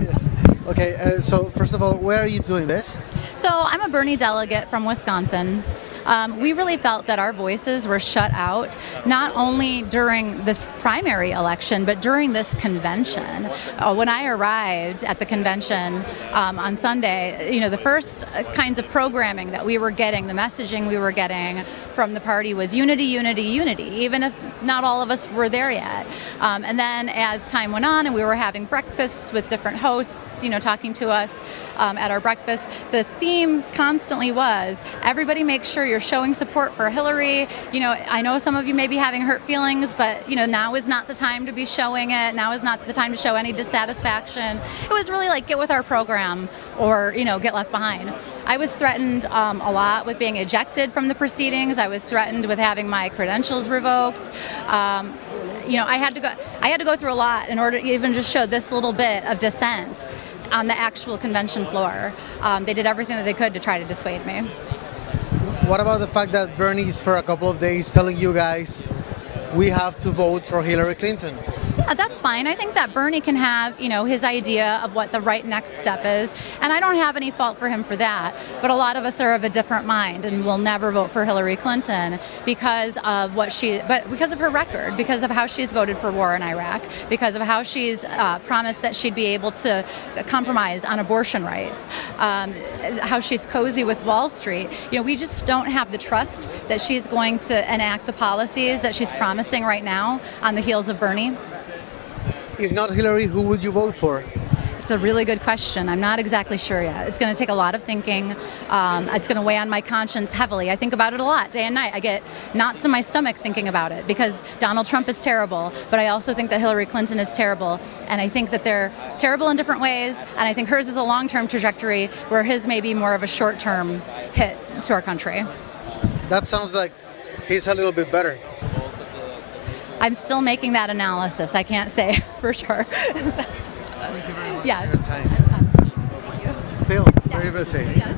Yes. Okay, so first of all, where are you doing this? So I'm a Bernie delegate from Wisconsin. We really felt that our voices were shut out, not only during this primary election, but during this convention. When I arrived at the convention on Sunday, you know, the first kinds of programming that we were getting, the messaging we were getting from the party was unity, unity, unity, even if not all of us were there yet. And then as time went on and we were having breakfasts with different hosts, you know, talking to us at our breakfast, the theme constantly was, everybody make sure you're showing support for Hillary. You know, I know some of you may be having hurt feelings, but, you know, now is not the time to be showing it. Now is not the time to show any dissatisfaction. It was really like, get with our program or, you know, get left behind. I was threatened a lot with being ejected from the proceedings. I was threatened with having my credentials revoked. You know, I had to go through a lot in order to even just show this little bit of dissent on the actual convention floor. They did everything that they could to try to dissuade me. What about the fact that Bernie's for a couple of days telling you guys we have to vote for Hillary Clinton? Yeah, that's fine. I think that Bernie can have, you know, his idea of what the right next step is, and I don't have any fault for him for that. But a lot of us are of a different mind and will never vote for Hillary Clinton because of because of her record, because of how she's voted for war in Iraq, because of how she's promised that she'd be able to compromise on abortion rights, how she's cozy with Wall Street. You know, we just don't have the trust that she's going to enact the policies that she's promising right now on the heels of Bernie. If not Hillary, who would you vote for? It's a really good question. I'm not exactly sure yet. It's going to take a lot of thinking. It's going to weigh on my conscience heavily. I think about it a lot, day and night. I get knots in my stomach thinking about it because Donald Trump is terrible, but I also think that Hillary Clinton is terrible. And I think that they're terrible in different ways, and I think hers is a long-term trajectory where his may be more of a short-term hit to our country. That sounds like he's a little bit better. I'm still making that analysis. I can't say for sure. Thank you very much yes. for your time. Absolutely. Thank you. Still very busy. Yes.